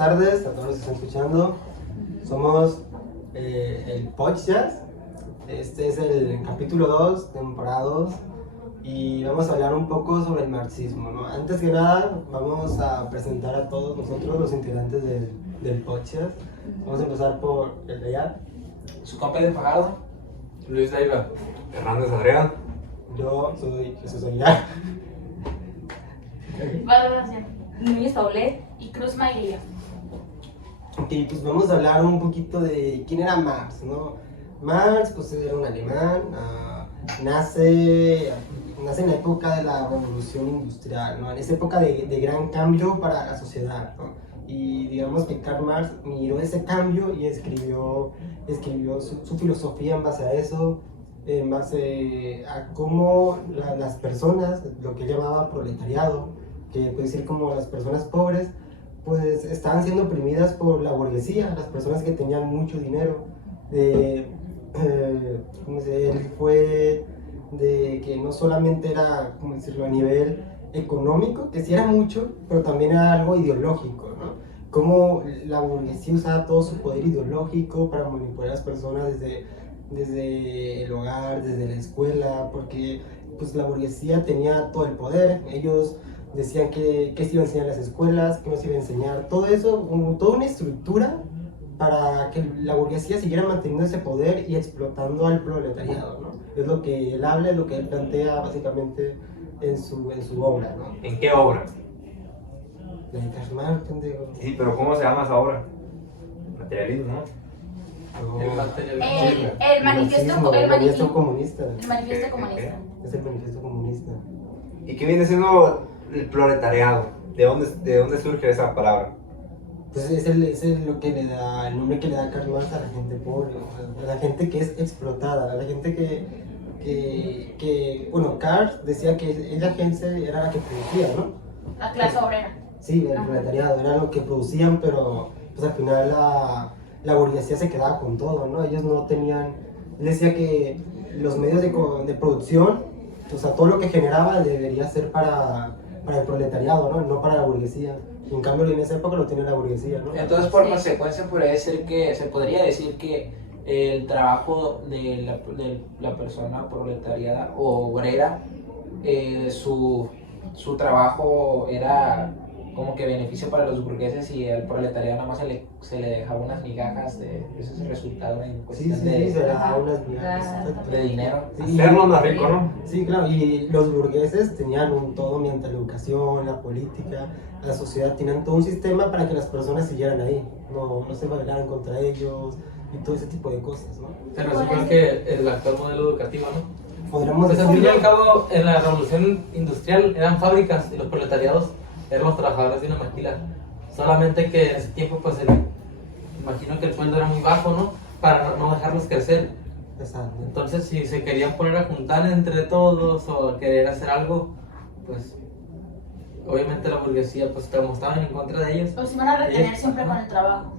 tardes a todos los que están escuchando. Somos el podcast. Este es el capítulo 2, temporada 2, y vamos a hablar un poco sobre el marxismo, ¿no? Antes que nada, vamos a presentar a todos nosotros, los integrantes del podcast. Vamos a empezar por el de allá. Su compa de Fajardo, Luis Leiva, Hernández Adrián. Yo soy Jesús Aguilar. Valoración. Núñez Paulet. Y Cruz Maguilla. Ok, pues vamos a hablar un poquito de quién era Marx, ¿no? Marx, pues era un alemán, nace en la época de la revolución industrial, ¿no? En esa época de gran cambio para la sociedad, ¿no? Y digamos que Karl Marx miró ese cambio y escribió su filosofía en base a eso, en base a cómo las personas, lo que él llamaba proletariado, que puede decir como las personas pobres, pues estaban siendo oprimidas por la burguesía, las personas que tenían mucho dinero. Él fue de que no solamente era, ¿cómo decirlo?, a nivel económico, que sí era mucho, pero también era algo ideológico, ¿no? Cómo la burguesía usaba todo su poder ideológico para manipular a las personas desde el hogar, desde la escuela, porque pues la burguesía tenía todo el poder. Ellos decían que se iba a enseñar en las escuelas, que no se iba a enseñar, todo eso, toda una estructura para que la burguesía siguiera manteniendo ese poder y explotando al proletariado, ¿no? Es lo que él habla, es lo que él plantea básicamente en su obra, ¿no? ¿En qué obra? La de Karl Marx, pendejo. Sí, pero ¿cómo se llama esa obra? Materialismo, ¿no? No. el material. El manifiesto comunista. El manifiesto comunista. Es el manifiesto comunista. ¿Y qué viene siendo el proletariado? ¿De dónde surge esa palabra? Pues es lo que le da, el nombre que le da Karl Marx a la gente pobre, a la gente que es explotada, a la gente que bueno, Karl decía que esa gente era la que producía, ¿no? La clase obrera. Sí, el proletariado era lo que producían, pero pues al final la burguesía se quedaba con todo, ¿no? Ellos no tenían, él decía que los medios de producción, o sea, todo lo que generaba debería ser para el proletariado, ¿no? No para la burguesía. En cambio, en esa época lo tenía la burguesía, ¿no? Entonces, por consecuencia, se podría decir que el trabajo de la persona proletariada o obrera, su trabajo era como que beneficio para los burgueses, y al proletariado nada más se le dejaba unas migajas ese es el resultado en cuestión Sí, se le daba unas migajas, exacto. de dinero. Sí, Hacerlo más rico, ¿no? Sí, claro, y los burgueses tenían todo mediante la educación, la política, la sociedad, tenían todo un sistema para que las personas siguieran ahí, no se rebelaran contra ellos y todo ese tipo de cosas, ¿no? Se resume que el actual modelo educativo, ¿no? Podríamos Pues al fin y decirlo. al cabo, en la revolución industrial eran fábricas y los proletariados eran los trabajadores de una maquila. Solamente que en ese tiempo, pues imagino que el sueldo era muy bajo, ¿no? Para no dejarlos crecer. Exacto. Entonces, si se querían poner a juntar entre todos o querer hacer algo, pues obviamente la burguesía, pues como estaban en contra de ellos, Los iban a retener ellos, siempre ajá, con el trabajo.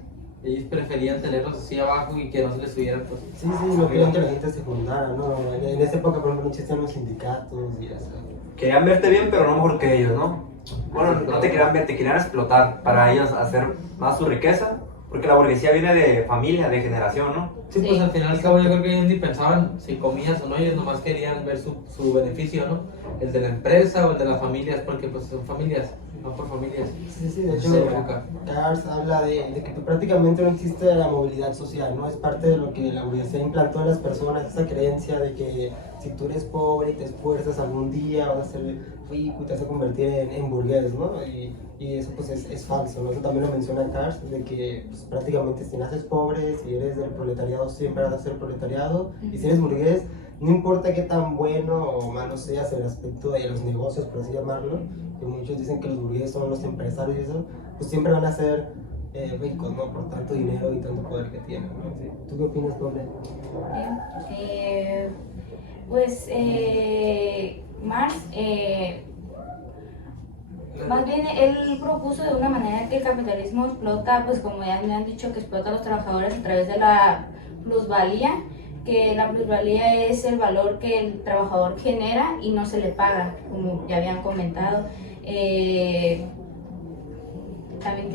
ellos preferían tenerlos así abajo y que no se les subieran, pues. Sí, no querían que la gente se juntara, ¿no? En esa época, por ejemplo, no existían los sindicatos y eso. Querían verte bien, pero no mejor que ellos, ¿no? Bueno, no te querían ver, te querían explotar para ellos hacer más su riqueza, porque la burguesía viene de familia, de generación, ¿no? Sí, Sí. pues al final y al cabo yo creo que ellos ni pensaban si comías o no, ellos nomás querían ver su beneficio, ¿no? El de la empresa o el de las familias, porque pues son familias, no por familias. Sí, de hecho, Se enfoca. Karl habla de que prácticamente no existe la movilidad social, ¿no? Es parte de lo que la burguesía implantó en las personas, esa creencia de que si tú eres pobre y te esfuerzas algún día vas a ser rico y te vas a convertir en burgués, ¿no? Y eso pues es falso, ¿no? Eso también lo menciona Karl, de que pues, prácticamente si naces pobre, si eres del proletariado, siempre vas a ser proletariado, y si eres burgués, no importa qué tan bueno o malo seas en el aspecto de los negocios, por así llamarlo, que muchos dicen que los burgueses son los empresarios y eso, pues siempre van a ser ricos, ¿no? Por tanto dinero y tanto poder que tienen, ¿no? ¿Sí? ¿Tú qué opinas, Pablo? Pues Marx, más bien él propuso de una manera que el capitalismo explota, pues como ya me han dicho, que explota a los trabajadores a través de la plusvalía, que la plusvalía es el valor que el trabajador genera y no se le paga, como ya habían comentado. también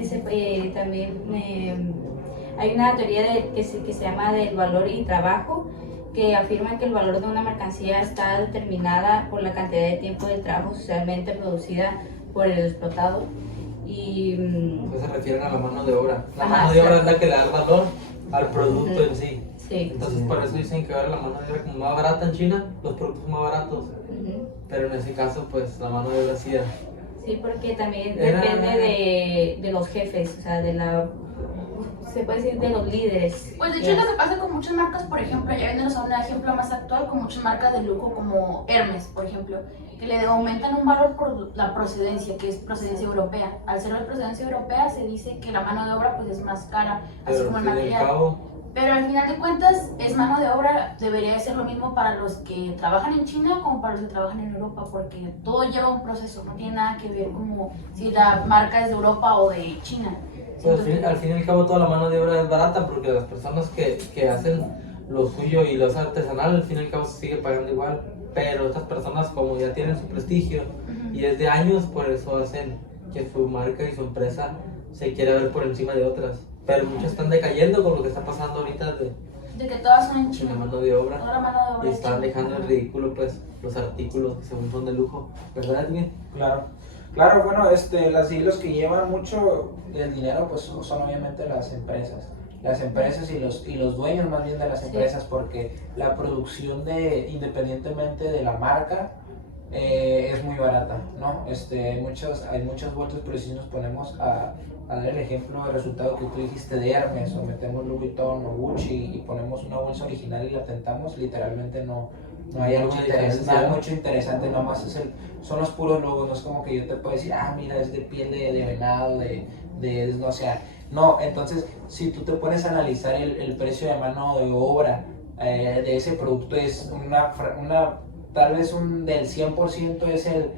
hay una teoría que se llama del valor y trabajo, que afirma que el valor de una mercancía está determinada por la cantidad de tiempo de trabajo socialmente producida por el explotado. Y Pues se refieren a la mano de obra. La Ajá, mano de obra es exacto. la que le da el valor al producto en sí. sí. Entonces por eso dicen que ahora la mano de obra como más barata en China, los productos son más baratos. Ujú. Pero en ese caso pues la mano de obra sí era. Sí, porque también Era- depende de los jefes, o sea, se puede decir de los líderes. Pues de hecho es lo que pasa con muchas marcas, por ejemplo, ya viéndonos a un ejemplo más actual, con muchas marcas de lujo como Hermes, por ejemplo, que le aumentan un valor por la procedencia, que es procedencia europea. Al ser de procedencia europea se dice que la mano de obra pues es más cara, así Pero como al el fin y al material. cabo, Pero al final de cuentas es mano de obra, debería ser lo mismo para los que trabajan en China como para los que trabajan en Europa, porque todo lleva un proceso, no tiene nada que ver como si la marca es de Europa o de China. pues, al fin y al cabo toda la mano de obra es barata porque las personas que hacen lo suyo y lo artesanal al fin y al cabo se sigue pagando igual. Pero estas personas como ya tienen su prestigio y es de años, por eso hacen que su marca y su empresa se quiera ver por encima de otras. Pero muchas están decayendo con lo que está pasando ahorita De que todas son en de China. la mano de obra. Toda la mano de obra Y es están china. dejando en ridículo pues los artículos que según son de lujo, ¿verdad, Edwin? Claro, claro, bueno, los que llevan mucho del dinero pues son obviamente las empresas y los dueños más bien de las empresas, porque la producción independientemente de la marca es muy barata, ¿no? Hay muchas vueltas, pero si nos ponemos a dar el ejemplo del resultado que tú dijiste de Hermes, o metemos Louis Vuitton o Gucci y ponemos una bolsa original y la tentamos, literalmente no hay algo mucho interesante, nomás son los puros logos, no es como que yo te puedo decir, mira, es de piel de venado, no sé, no, entonces si tú te pones a analizar el precio de mano de obra de ese producto es tal vez del 100% es el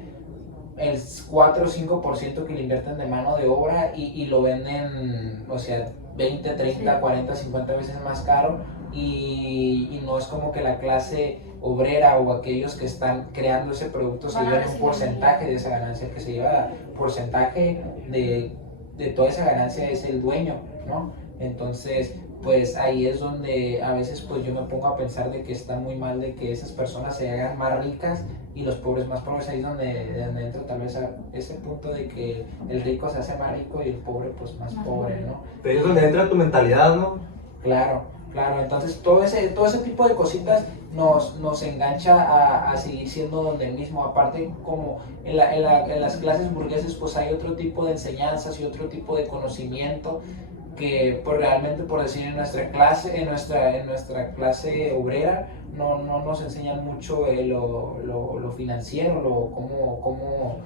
4 o 5% que le invierten de mano de obra y lo venden, o sea, 20, 30, 40, 50 veces más caro y no es como que la clase obrera o aquellos que están creando ese producto se Van a llevan un recibir porcentaje de esa ganancia, que se lleva porcentaje de toda esa ganancia es el dueño, ¿no? Entonces, pues ahí es donde a veces pues yo me pongo a pensar de que está muy mal de que esas personas se hagan más ricas y los pobres más pobres. Ahí es donde entra tal vez a ese punto de que el rico se hace más rico y el pobre pues más pobre, ¿no? Pero ahí es donde entra tu mentalidad, ¿no? Claro, entonces todo ese tipo de cositas nos engancha a seguir siendo donde mismo. Aparte, como en las clases burguesas pues hay otro tipo de enseñanzas y otro tipo de conocimiento que pues realmente, por decir, en nuestra clase obrera no nos enseñan mucho lo financiero, cómo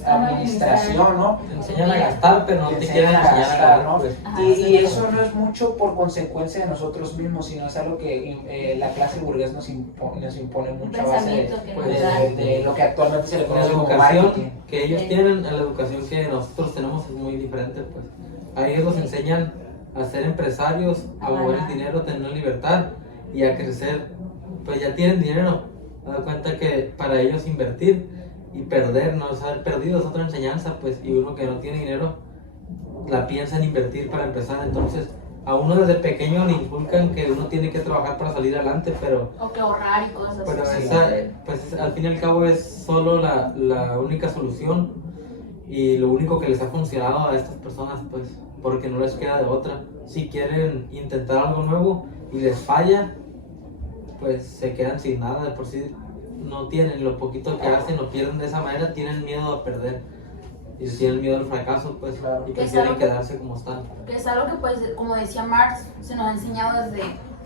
administración, ¿no? Te enseñan a gastar, pero no te quieren enseñan a enseñar a gastar, ganar, ¿no? pues. Ajá, Y sí. eso no es mucho por consecuencia de nosotros mismos, sino es algo que la clase burguesa nos impone mucho a base Pensamiento que pues, nos da. de lo que actualmente se le La conoce como educación marketing. que ellos tienen a la educación que nosotros tenemos es muy diferente, pues. A ellos nos enseñan a ser empresarios, a mover el dinero, a tener libertad y a crecer. Pues ya tienen dinero, se dan cuenta que para ellos invertir y perder, no saber perdido es otra enseñanza, pues. Y uno que no tiene dinero la piensa en invertir para empezar. Entonces a uno desde pequeño le inculcan que uno tiene que trabajar para salir adelante, pero O que ahorrar y cosas así. pero Sí. pues al fin y al cabo es solo la única solución y lo único que les ha funcionado a estas personas, pues porque no les queda de otra. Si quieren intentar algo nuevo y les falla, pues se quedan sin nada. De por sí no tienen, lo poquito que hacen lo pierden de esa manera, tienen miedo a perder y tienen miedo al fracaso, pues, Claro. y Que es prefieren algo que- quedarse como están. Que es algo que, pues, como decía Marx, se nos ha enseñado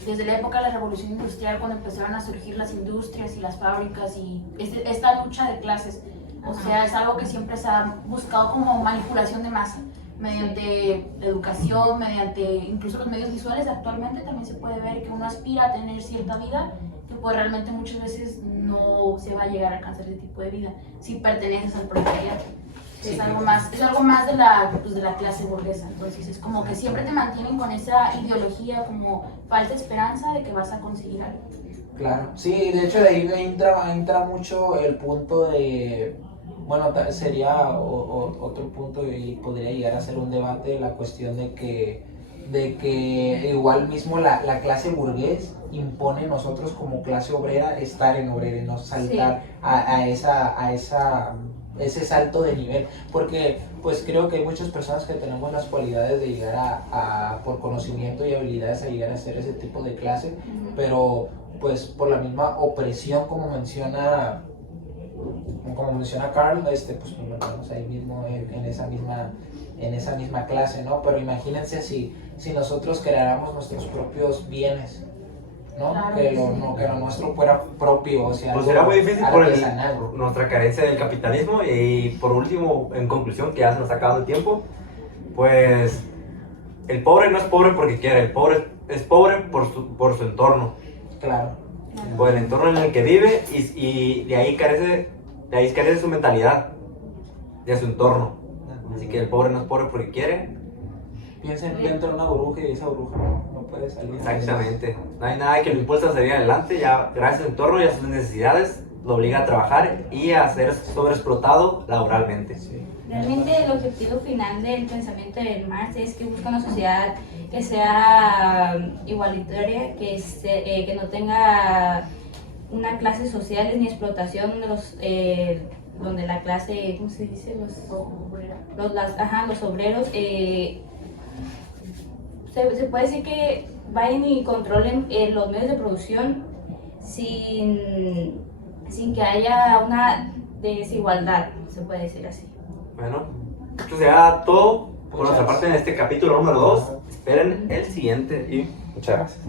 desde la época de la Revolución Industrial, cuando empezaron a surgir las industrias y las fábricas y esta lucha de clases. O sea, es algo que siempre se ha buscado como manipulación de masa, mediante educación, mediante incluso los medios visuales. Actualmente también se puede ver que uno aspira a tener cierta vida, que pues realmente muchas veces no se va a llegar a alcanzar ese tipo de vida si perteneces al proletariado. Sí, Es algo claro. más de la clase burguesa. Entonces es como que siempre te mantienen con esa ideología como falsa esperanza de que vas a conseguir algo. Claro, sí, de hecho de ahí entra mucho el punto de Bueno, sería otro punto y podría llegar a ser un debate la cuestión de que igual mismo la clase burgués impone nosotros como clase obrera estar en obrera y no saltar a ese salto de nivel, porque pues creo que hay muchas personas que tenemos las cualidades de llegar por conocimiento y habilidades a llegar a hacer ese tipo de clase, pero pues por la misma opresión como menciona Carl, pues nos metemos ahí mismo en esa misma clase, ¿no? Pero imagínense si nosotros creáramos nuestros propios bienes, ¿no? Claro, Que lo nuestro fuera propio, o sea, Pues algo será muy difícil por artesanal. nuestra carencia del capitalismo. Y por último, en conclusión, que ya se nos ha acabado el tiempo, pues el pobre no es pobre porque quiere, el pobre es pobre por su entorno, Claro. por el entorno en el que vive, y de ahí carece su mentalidad, de su entorno. Así que el pobre no es pobre porque quiere. Piensen dentro de una burbuja y esa burbuja no puede salir. Exactamente. No hay nada que lo impulse a salir adelante. Ya gracias a su entorno y a sus necesidades lo obliga a trabajar y a ser sobreexplotado laboralmente. Sí. Realmente el objetivo final del pensamiento de Marx es que busca una sociedad que sea igualitaria, que no tenga una clase social ni explotación donde la clase, ¿cómo se dice? Los obreros se puede decir que vayan y controlen los medios de producción sin que haya una desigualdad, se puede decir así. Bueno, esto será todo por Muchas nuestra parte en este capítulo número 2. Esperen el siguiente y muchas gracias.